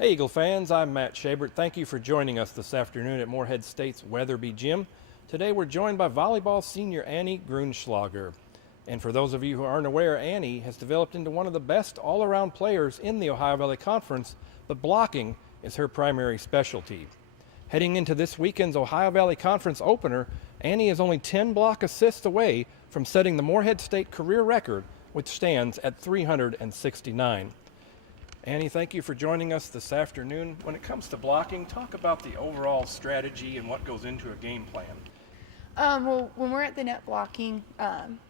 Hey Eagle fans, I'm Matt Schabert. Thank you for joining us this afternoon at Morehead State's Weatherby Gym. Today we're joined by volleyball senior Annie Gruenschlaeger. And for those of you who aren't aware, Annie has developed into one of the best all-around players in the Ohio Valley Conference, but blocking is her primary specialty. Heading into this weekend's Ohio Valley Conference opener, Annie is only 10 block assists away from setting the Morehead State career record, which stands at 369. Annie, thank you for joining us this afternoon. When it comes to blocking, talk about the overall strategy and what goes into a game plan. Well, when we're at the net blocking,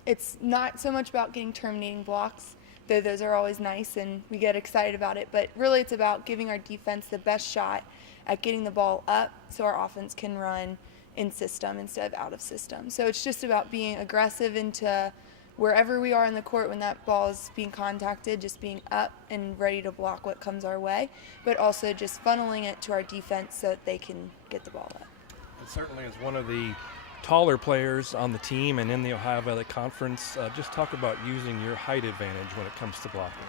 it's not so much about getting terminating blocks, though those are always nice and we get excited about it, but really it's about giving our defense the best shot at getting the ball up so our offense can run in system instead of out of system. So it's just about being aggressive into wherever we are in the court when that ball is being contacted, just being up and ready to block what comes our way, but also just funneling it to our defense so that they can get the ball up. And certainly as one of the taller players on the team and in the Ohio Valley Conference, just talk about using your height advantage when it comes to blocking.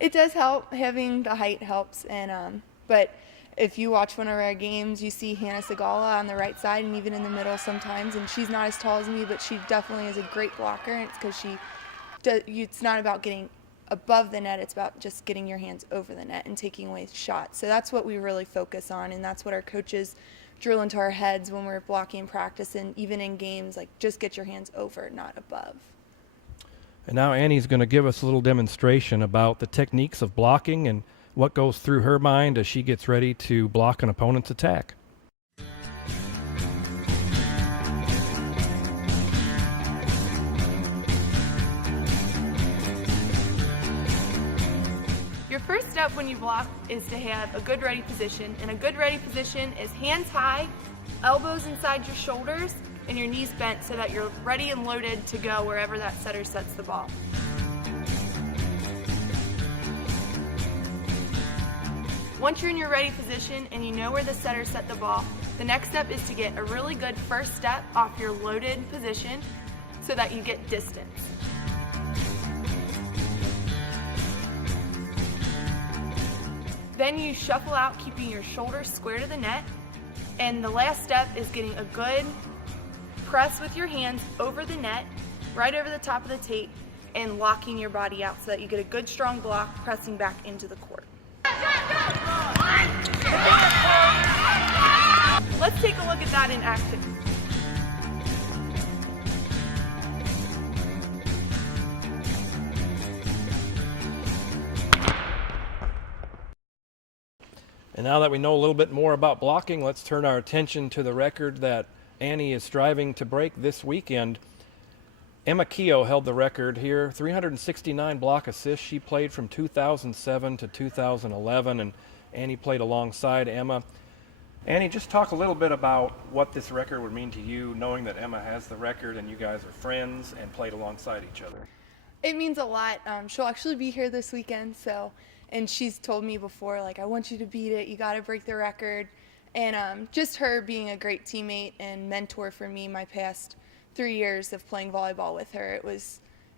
It does help. Having the height helps, and but if you watch one of our games, you see Hannah Segala on the right side and even in the middle sometimes, and she's not as tall as me, but she definitely is a great blocker, and it's because it's not about getting above the net, it's about just getting your hands over the net and taking away shots. So that's what we really focus on, and that's what our coaches drill into our heads when we're blocking in practice and even in games, like just get your hands over, not above. And now Annie's going to give us a little demonstration about the techniques of blocking and what goes through her mind as she gets ready to block an opponent's attack. Your first step when you block is to have a good ready position, and a good ready position is hands high, elbows inside your shoulders, and your knees bent so that you're ready and loaded to go wherever that setter sets the ball. Once you're in your ready position and you know where the setter set the ball, the next step is to get a really good first step off your loaded position so that you get distance. Then you shuffle out, keeping your shoulders square to the net. And the last step is getting a good press with your hands over the net, right over the top of the tape, and locking your body out so that you get a good strong block pressing back into the court. Let's take a look at that in action. And now that we know a little bit more about blocking, let's turn our attention to the record that Annie is striving to break this weekend. Emma Keogh held the record here, 369 block assists. She played from 2007 to 2011, and Annie played alongside Emma. Annie, just talk a little bit about what this record would mean to you, knowing that Emma has the record and you guys are friends and played alongside each other. It means a lot. She'll actually be here this weekend, and she's told me before, like, I want you to beat it, you got to break the record. And just her being a great teammate and mentor for me my past 3 years of playing volleyball with her,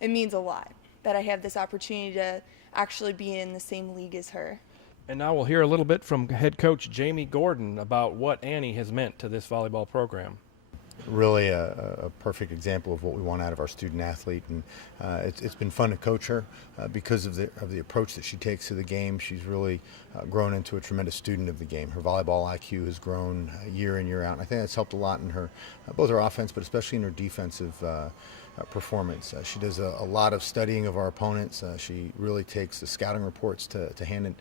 it means a lot that I have this opportunity to actually be in the same league as her. And now we'll hear a little bit from head coach Jamie Gordon about what Annie has meant to this volleyball program. Really a perfect example of what we want out of our student athlete, and it's been fun to coach her because of the approach that she takes to the game. She's really grown into a tremendous student of the game. Her volleyball IQ has grown year in, year out, and I think that's helped a lot in her both her offense, but especially in her defensive performance. She does a lot of studying of our opponents. She really takes the scouting reports to hand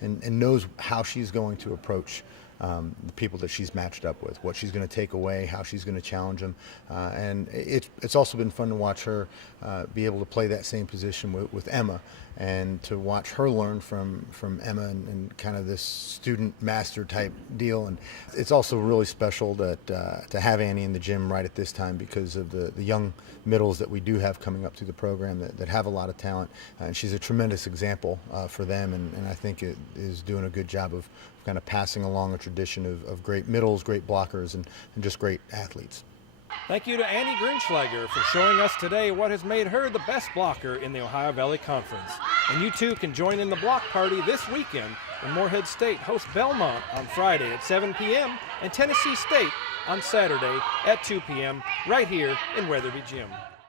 and knows how she's going to approach the people that she's matched up with, what she's going to take away, how she's going to challenge them, and it's also been fun to watch her be able to play that same position with Emma, and to watch her learn from Emma and kind of this student master type deal. And it's also really special that to have Annie in the gym right at this time because of the young middles that we do have coming up through the program that have a lot of talent, and she's a tremendous example for them, and I think it is doing a good job of kind of passing along a tradition of great middles, great blockers, and just great athletes. Thank you to Annie Gruenschlaeger for showing us today what has made her the best blocker in the Ohio Valley Conference. And you too can join in the block party this weekend when Morehead State hosts Belmont on Friday at 7 p.m. and Tennessee State on Saturday at 2 p.m. right here in Weatherby Gym.